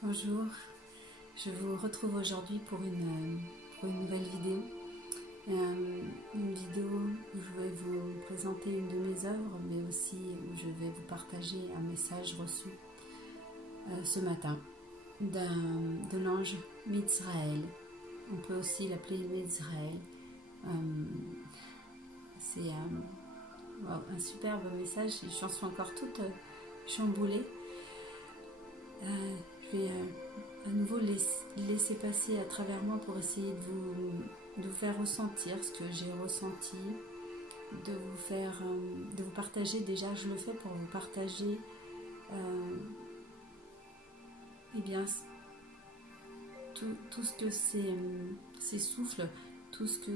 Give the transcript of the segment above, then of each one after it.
Bonjour, je vous retrouve aujourd'hui pour une nouvelle vidéo. Une vidéo où je vais vous présenter une de mes œuvres, mais aussi où je vais vous partager un message reçu ce matin de l'ange Mizraël. On peut aussi l'appeler Mizraël. C'est un superbe message, j'en suis encore toute chamboulée. Je vais à nouveau laisser passer à travers moi pour essayer de vous faire ressentir ce que j'ai ressenti, de vous partager. Déjà, je le fais pour vous partager tout ce que ces souffles, tout ce que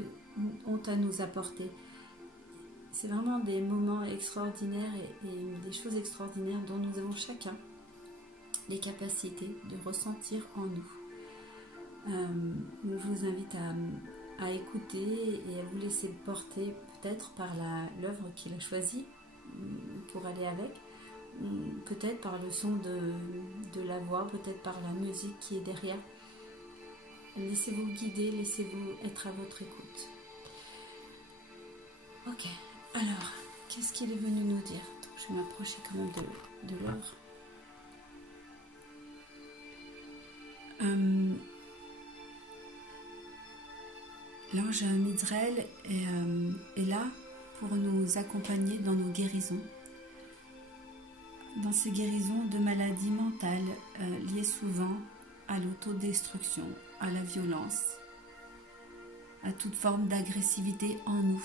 ont à nous apporter. C'est vraiment des moments extraordinaires et des choses extraordinaires dont nous avons chacun les capacités de ressentir en nous. Je vous invite à écouter et à vous laisser porter peut-être par l'œuvre qu'il a choisie pour aller avec, peut-être par le son de la voix, peut-être par la musique qui est derrière. Laissez-vous guider, laissez-vous être à votre écoute. Ok, alors, qu'est-ce qu'il est venu nous dire? Donc, je vais m'approcher quand même de l'œuvre. L'ange Mizraël est là pour nous accompagner dans nos guérisons, dans ces guérisons de maladies mentales liées souvent à l'autodestruction, à la violence, à toute forme d'agressivité en nous.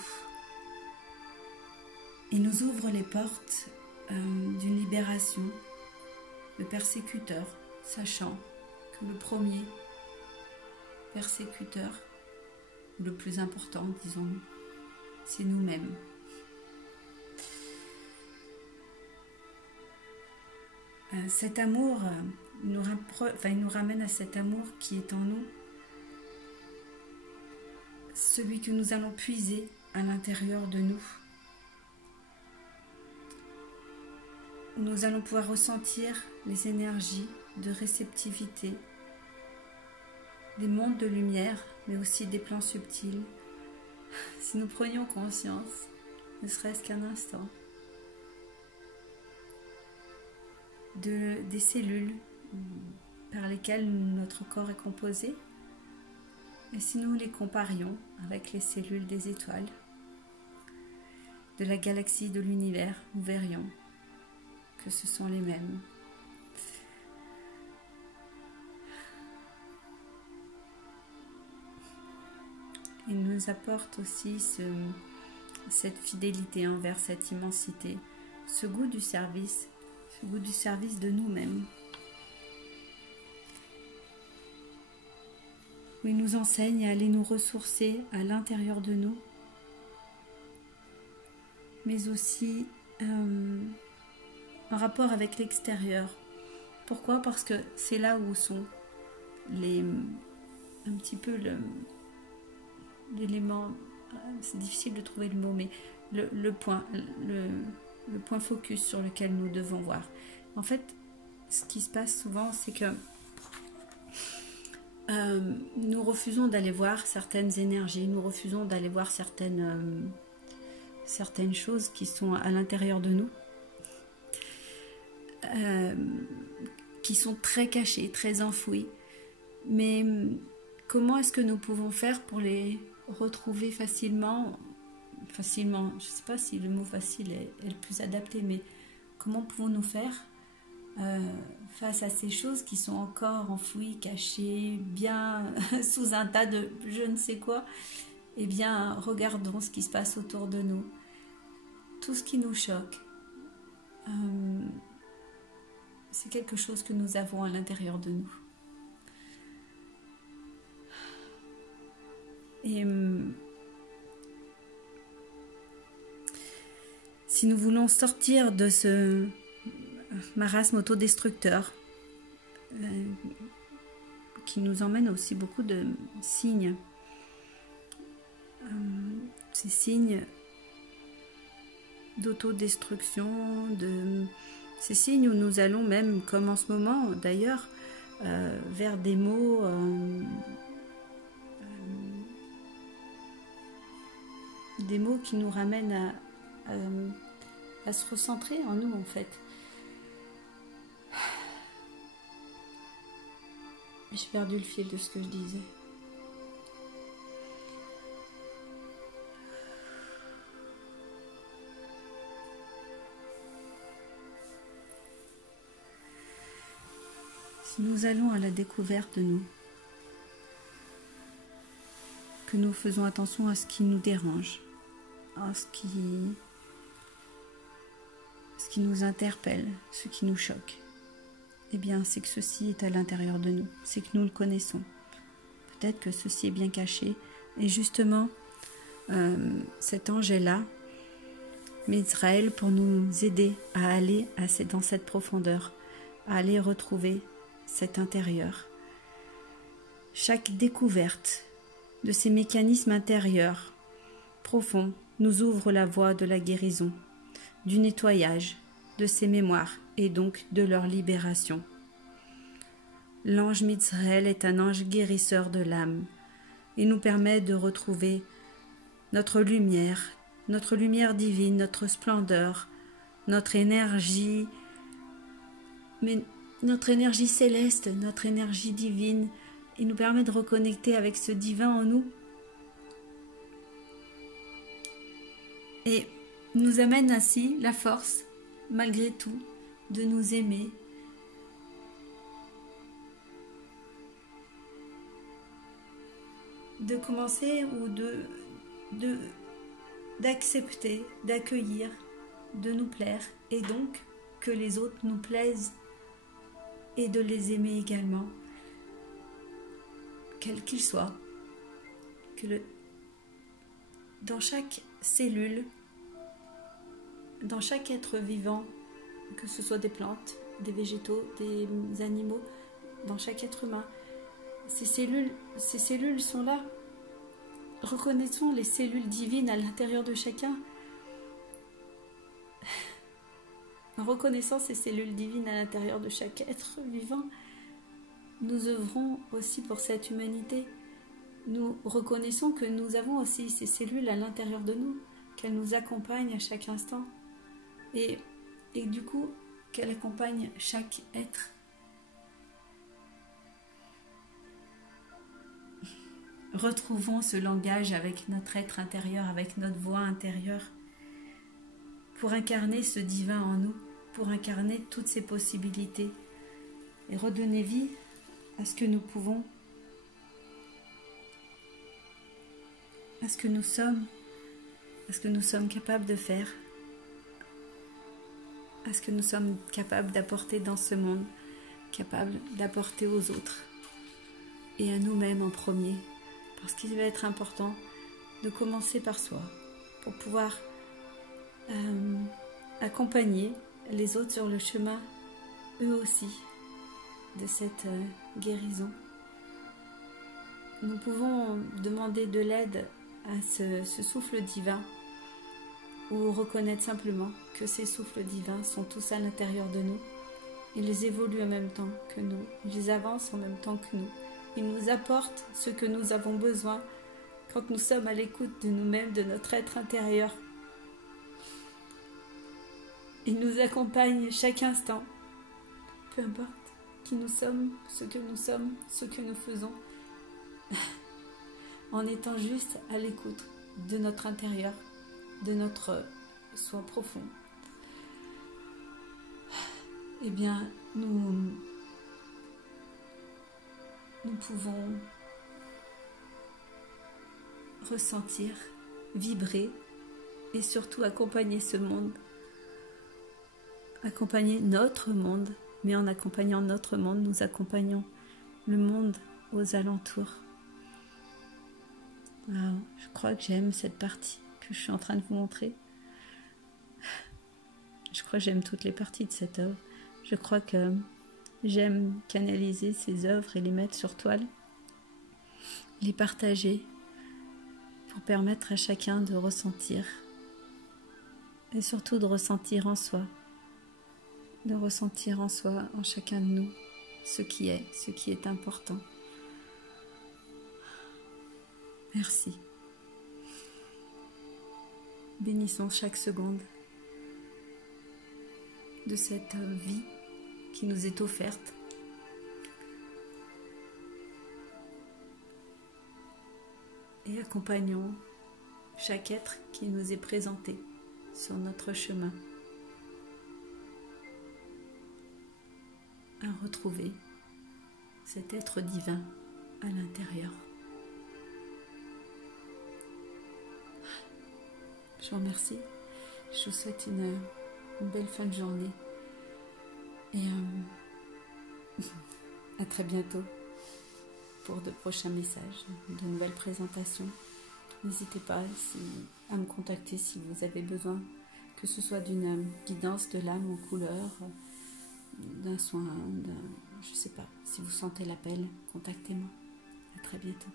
Il nous ouvre les portes d'une libération de persécuteurs, sachant que le premier persécuteur, le plus important, disons-nous, c'est nous-mêmes. Cet amour il nous ramène à cet amour qui est en nous, celui que nous allons puiser à l'intérieur de nous. Nous allons pouvoir ressentir les énergies de réceptivité, des mondes de lumière, mais aussi des plans subtils. Si nous prenions conscience, ne serait-ce qu'un instant, des cellules par lesquelles notre corps est composé, et si nous les comparions avec les cellules des étoiles, de la galaxie, de l'univers, nous verrions que ce sont les mêmes. Il nous apporte aussi cette fidélité envers cette immensité, ce goût du service de nous-mêmes. Où il nous enseigne à aller nous ressourcer à l'intérieur de nous, mais aussi en rapport avec l'extérieur. Pourquoi? Parce que c'est là où sont un petit peu l'élément, c'est difficile de trouver le mot, mais le point focus sur lequel nous devons voir. En fait, ce qui se passe souvent, c'est que nous refusons d'aller voir certaines énergies, nous refusons d'aller voir certaines choses qui sont à l'intérieur de nous, qui sont très cachées, très enfouies. Mais comment est-ce que nous pouvons faire pour les retrouver facilement, je ne sais pas si le mot facile est le plus adapté, mais comment pouvons-nous faire face à ces choses qui sont encore enfouies, cachées, bien sous un tas de je ne sais quoi? Eh bien, regardons ce qui se passe autour de nous. Tout ce qui nous choque, c'est quelque chose que nous avons à l'intérieur de nous. Et si nous voulons sortir de ce marasme autodestructeur qui nous emmène aussi beaucoup de signes, ces signes d'autodestruction, ces signes où nous allons même, comme en ce moment d'ailleurs, vers des mots qui nous ramènent à se recentrer en nous en fait. J'ai perdu le fil de ce que je disais. Si nous allons à la découverte de nous, que nous faisons attention à ce qui nous dérange, à ce qui nous interpelle, ce qui nous choque, eh bien c'est que ceci est à l'intérieur de nous, c'est que nous le connaissons. Peut-être que ceci est bien caché, et justement cet ange est là, Mizraël, pour nous aider à aller dans cette profondeur, à aller retrouver cet intérieur. Chaque découverte de ces mécanismes intérieurs profonds nous ouvre la voie de la guérison, du nettoyage de ces mémoires et donc de leur libération. L'ange Mizraël est un ange guérisseur de l'âme. Il nous permet de retrouver notre lumière divine, notre splendeur, notre énergie, mais notre énergie céleste, notre énergie divine. Il nous permet de reconnecter avec ce divin en nous et nous amène ainsi la force, malgré tout, de nous aimer, de commencer ou d'accepter, d'accueillir, de nous plaire et donc que les autres nous plaisent et de les aimer également, quels qu'ils soient, dans chaque cellule, dans chaque être vivant, que ce soit des plantes, des végétaux, des animaux, dans chaque être humain, ces cellules sont là. Reconnaissons les cellules divines à l'intérieur de chacun. En reconnaissant ces cellules divines à l'intérieur de chaque être vivant, nous œuvrons aussi pour cette humanité. Nous reconnaissons que nous avons aussi ces cellules à l'intérieur de nous, qu'elles nous accompagnent à chaque instant et du coup qu'elles accompagnent chaque être. Retrouvons ce langage avec notre être intérieur, avec notre voix intérieure, pour incarner ce divin en nous, pour incarner toutes ces possibilités et redonner vie à ce que nous pouvons, à ce que nous sommes capables de faire, à ce que nous sommes capables d'apporter dans ce monde, capables d'apporter aux autres et à nous-mêmes en premier. Parce qu'il va être important de commencer par soi pour pouvoir accompagner les autres sur le chemin, eux aussi, de cette guérison. Nous pouvons demander de l'aide à ce souffle divin ou reconnaître simplement que ces souffles divins sont tous à l'intérieur de nous. Ils évoluent en même temps que nous, ils avancent en même temps que nous. Ils nous apportent ce que nous avons besoin quand nous sommes à l'écoute de nous-mêmes, de notre être intérieur. Ils nous accompagnent chaque instant, peu importe qui nous sommes, ce que nous faisons, en étant juste à l'écoute de notre intérieur, de notre soi profond. Eh bien, nous pouvons ressentir, vibrer et surtout accompagner ce monde, accompagner notre monde, mais en accompagnant notre monde, nous accompagnons le monde aux alentours. Alors, je crois que j'aime cette partie que je suis en train de vous montrer. Je crois que j'aime toutes les parties de cette œuvre. Je crois que j'aime canaliser ces œuvres et les mettre sur toile, les partager pour permettre à chacun de ressentir et surtout de ressentir en soi, en chacun de nous, ce qui est important. Merci. Bénissons chaque seconde de cette vie qui nous est offerte. Et accompagnons chaque être qui nous est présenté sur notre chemin à retrouver cet être divin à l'intérieur. Je vous remercie. Je vous souhaite une belle fin de journée. Et à très bientôt pour de prochains messages, de nouvelles présentations. N'hésitez pas à me contacter si vous avez besoin, que ce soit d'une guidance de l'âme en couleur, d'un soin, je ne sais pas. Si vous sentez l'appel, contactez-moi. À très bientôt.